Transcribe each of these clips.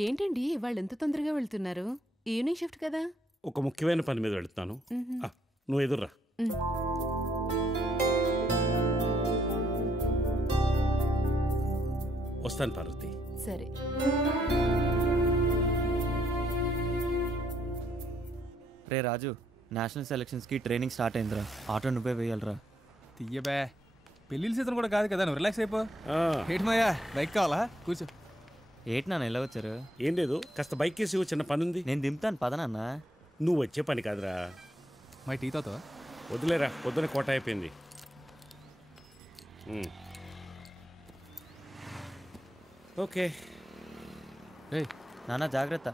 ఏంటండి వాళ్ళు ఎంత తొందరగా వెళ్తున్నారు? ఈవినింగ్ షిఫ్ట్ కదా. ఒక ముఖ్యమైన పని మీద వెళ్తున్నాను. నువ్వు ఎదుర్రా. వస్తాను పార్వతి. సరే. రే రాజు, నేషనల్ సెలక్షన్స్కి ట్రైనింగ్ స్టార్ట్ అయిందిరా. ఆటో నువ్వే వేయాలరా. తీయబే, పెళ్ళిళ్ళ సీజన్ కూడా కాదు కదా, నువ్వు రిలాక్స్ అయిపో. ఏంటి మాయా, బైక్ కావాలా? కూర్చో. ఏంటి నాన్న ఎలా వచ్చారు? ఏం లేదు, కాస్త బైక్ వేసి చిన్న పని ఉంది. నేను దింపుతాను పదనన్న. నువ్వు వచ్చే పని కాదురా. మా టీతో వదిలేరా, పొద్దున కోట అయిపోయింది. ఓకే నాన్న జాగ్రత్త.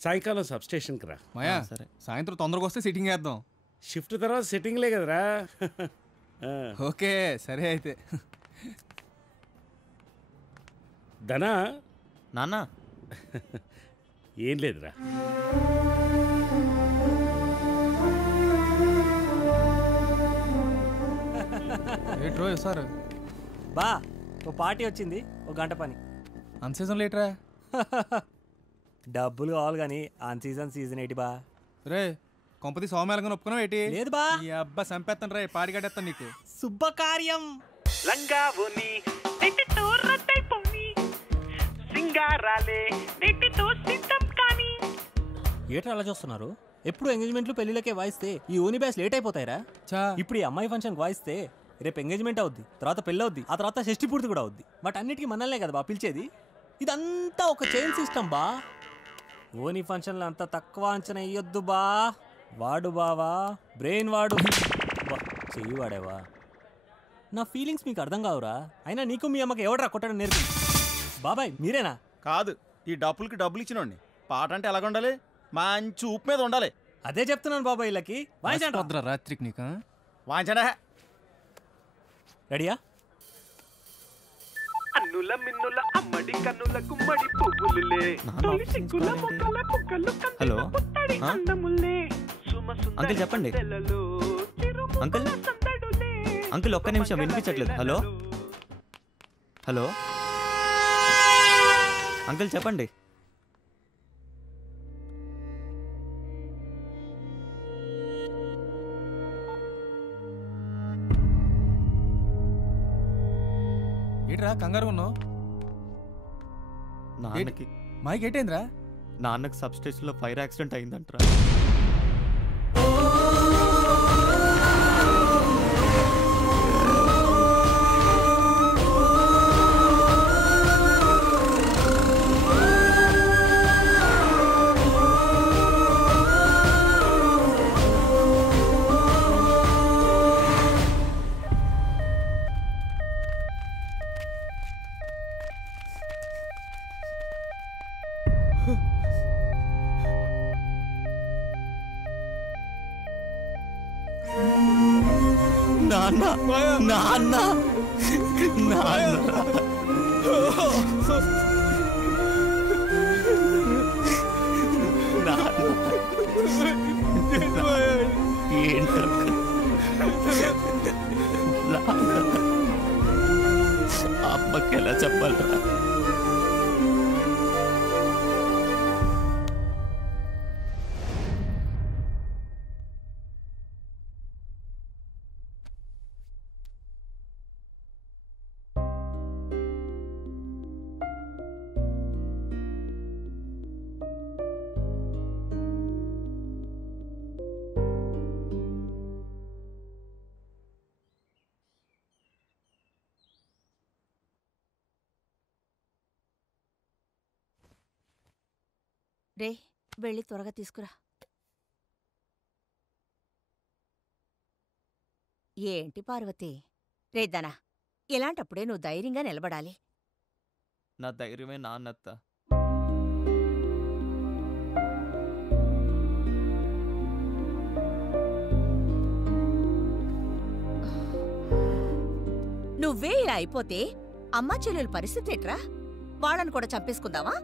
సాయంకాలం సబ్ స్టేషన్కి రా. మాయా సరే, సాయంత్రం తొందరగా వస్తే సిట్టింగ్ వేద్దాం. షిఫ్ట్ తర్వాత సిట్టింగ్లే కదరా. ఓకే సరే అయితే. ధనా. నాన్న ఏం లేదురా. ఏట్రో సార్ బా, ఓ పార్టీ వచ్చింది, ఒక గంట పని. అన్ సీజన్ లేటరా. డబ్బులు కావాలి కానీ అన్ సీజన్ ఏంటి బా? రే కొంపతి సోమేళంగా ఒప్పుకున్నావు ఏంటి? లేదు బా. ఈ అబ్బా సంపేస్తాను రా, పాడి కట్టేస్తాను నీకు. శుభకార్యం లంగావోని నెట్టితో రద్దయిపోని సింగారాలే నెట్టితో సిద్ధం కానీ. ఏట్రా అలా చూస్తున్నారు? ఎప్పుడు ఎంగేజ్మెంట్లు పెళ్లిళ్ళకే వాయిస్తే ఈ ఓని బ్యాస్ లేట్ అయిపోతాయిరా. ఇప్పుడు ఈ అమ్మాయి ఫంక్షన్కి వాయిస్తే రేపు ఎంగేజ్మెంట్ అవుద్ది, తర్వాత పెళ్ళి అవుద్ది, ఆ తర్వాత షష్టి పూర్తి కూడా అవుద్ది. వాటన్నిటికీ మనల్నే కదా బా పిలిచేది. ఇదంతా ఒక చైన్ సిస్టమ్ బా. ఓని ఫంక్షన్లు అంత తక్కువ అంచనా ఇయ్యొద్దు బా. వాడు బావా, బ్రెయిన్ వాడు. చెయ్యి వాడేవా. నా ఫీలింగ్స్ మీకు అర్థం కావురా. అయినా నీకు మీ అమ్మకి ఎవడరా కొట్టడం నేర్పి? బాబాయ్ మీరేనా? కాదు, ఈ డబ్బులకి డబ్బులు ఇచ్చినోండి. పాట అంటే ఎలాగ ఉండాలి? మంచి ఉప్పు మీద ఉండాలి. అదే చెప్తున్నాను బాబాయ్. వీళ్ళకి వాయించండి రాత్రికి నీకు. వాయించండి. రెడీయా? అన్నుల మిన్నుల అమ్మడి కన్నుల గుమ్మడి పువ్వులులే తొలి సిగ్గుల మొక్కల పుక్కలు హలో పుట్టడి అందములే అంకుల్ చెప్పండి. అంకుల్ అంకుల్ ఒక్క నిమిషం వినిపించట్లేదు. హలో హలో అంకుల్ చెప్పండి. ఏంట్రా కంగారు ఉన్నావు? నాన్నకి మైక్ ఏంటైందిరా? నాన్నకి సబ్ స్టేషన్లో ఫైర్ యాక్సిడెంట్ అయిందంటరా. నాన్న నాన్న నాన్న అమ్మకి ఎలా చెప్పాలరా? రే వెళ్ళి త్వరగా తీసుకురా. ఏంటి పార్వతి? రేద్దనా, ఇలాంటప్పుడే నువ్వు ధైర్యంగా నిలబడాలి. నా ధైర్యమే నాన్నత్త. నువ్వే ఇలా అయిపోతే అమ్మా చెల్లెల పరిస్థితి ఎట్రా? వాళ్ళని కూడా చంపేసుకుందావా?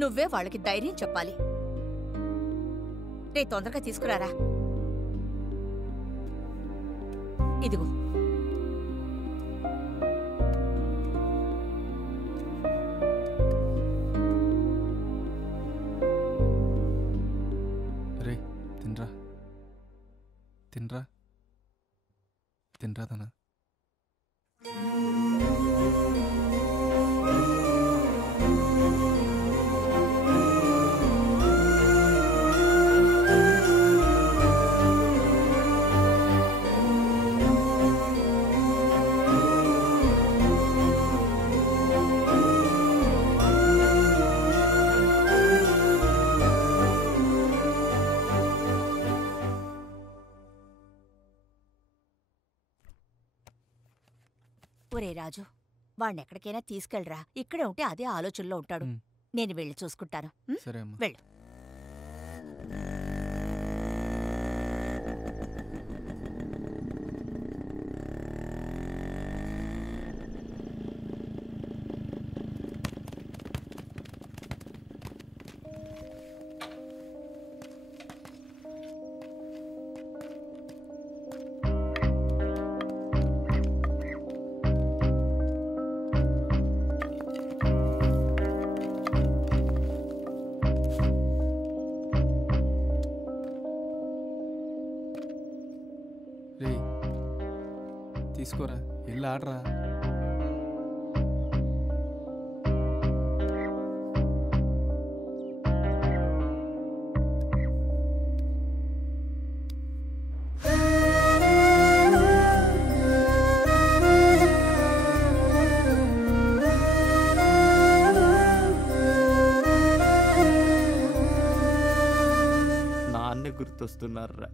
నువ్వే వాళ్ళకి ధైర్యం చెప్పాలి. రే తొందరగా తీసుకురారా. ఇదిగో ఏంట్రా తన ఒరే రాజు, వాణ్ణెక్కడికైనా తీసుకెళ్ళరా. ఇక్కడే ఉంటే అదే ఆలోచనలో ఉంటాడు. నేను వెళ్ళి చూసుకుంటాను. సరే అమ్మా. వెళ్ళు. రే తీసుకోరా, వెళ్ళి ఆడరా. నాన్న గుర్తొస్తున్నారా?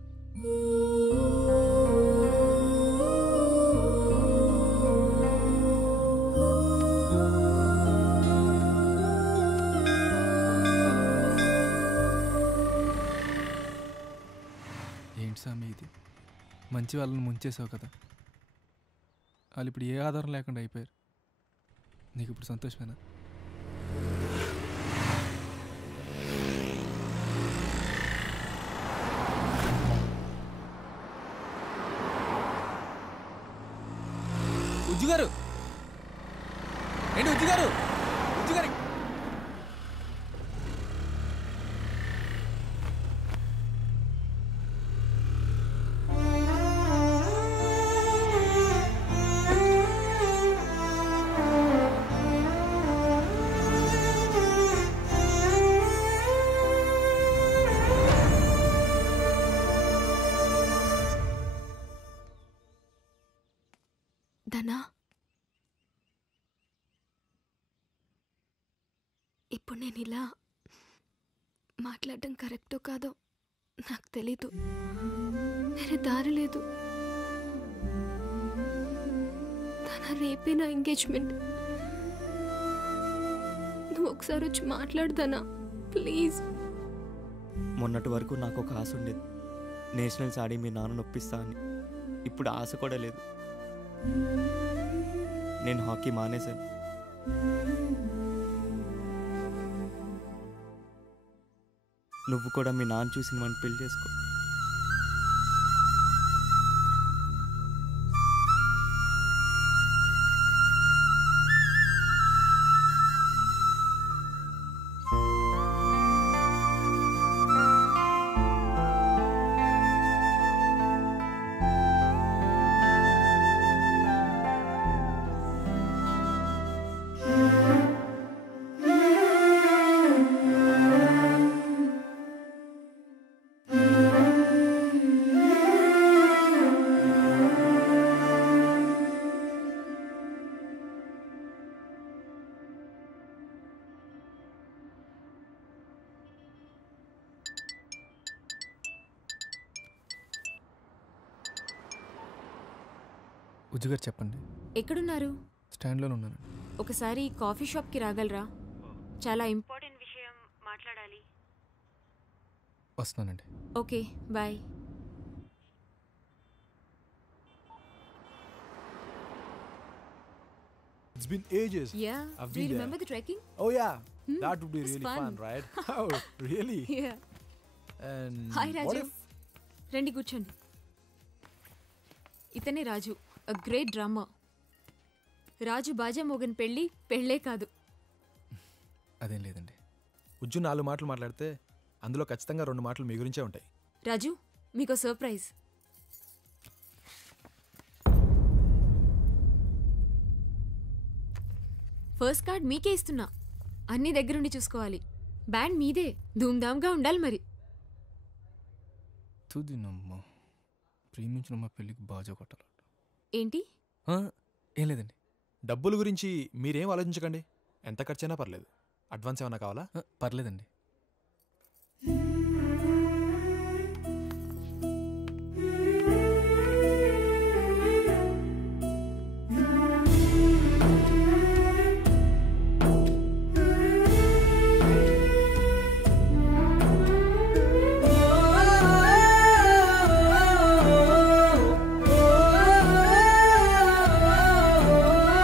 ఏంటి స్వామి ఇది? మంచి వాళ్ళని ముంచేసావు కదా. వాళ్ళు ఇప్పుడు ఏ ఆధారం లేకుండా అయిపోయారు. నీకు ఇప్పుడు సంతోషమేనా? ఉజ్జుగారు ఏంటి? ఉజ్జుగారు, ఉజ్జుగారి ధనా, ఇప్పుడు నేను ఇలా మాట్లాడడం కరెక్టో కాదో నాకు తెలీదు. వేరే దారి లేదు. ధనా, రేపే నా ఎంగేజ్మెంట్. నువ్వు ఒకసారి వచ్చి మాట్లాడదానా ప్లీజ్? మొన్నటి వరకు నాకు ఒక ఆశ ఉండేది, నేషనల్స్ ఆడి మీ నాన్న నొప్పిస్తా అని. ఇప్పుడు ఆశ కూడా లేదు. నేను హాకీ మానేశాను. నువ్వు కూడా మీ నాన్న చూసిన వాడిని పెళ్లి చేసుకో. ఉజ్జుగారు చెప్పండి. ఎక్కడున్నారు? స్టాండ్లోనే ఉన్నాను. ఒకసారి కాఫీ షాప్కి రాగలరా? చాలా ఇంపార్టెంట్ విషయం మాట్లాడాలి. వస్తున్నానండి. Okay, bye. It's been ages. Yeah. I've Do you been remember there. the trekking? Oh yeah, that would be It was really fun. fun, right? Oh, really? Yeah. And hi what Raju. if రండి కూర్చోండి. ఇతనే రాజు, a great drummer. Raju Baaja Morgan పెళ్ళి పెళ్ళే కాదు. అదేం లేదండి. ఉజ్జు 4 మాటలు మాట్లాడితే అందులో ఖచ్చితంగా 2 మాటలు మీ గురించే ఉంటాయి. రాజు, మీకు సర్ప్రైజ్. ఫస్ట్ కార్డ్ మీకే ఇస్తున్నా. అన్ని దగ్గరుండి చూసుకోవాలి. బ్యాండ్ మీదే, ధూమ్ధామ్గా ఉండాలి మరి. తుదినమ్మా, ప్రేమించిన మా పెళ్ళికి బాజా కొట్టాలి. ఏంటి? ఏం లేదండి. డబ్బుల గురించి మీరేం ఆలోచించకండి. ఎంత ఖర్చైనా పర్లేదు. అడ్వాన్స్ ఏమన్నా కావాలా? పర్లేదండి.